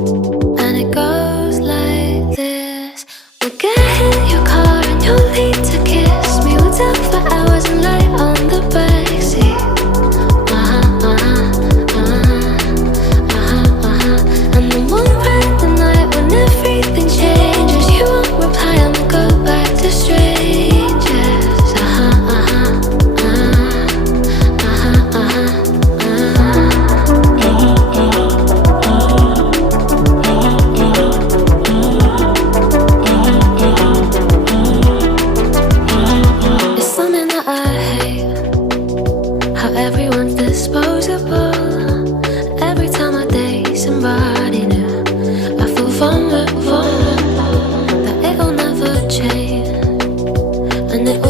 And it goes like this. We'll get in your car and you'll need to kiss me. We'll talk for hours and light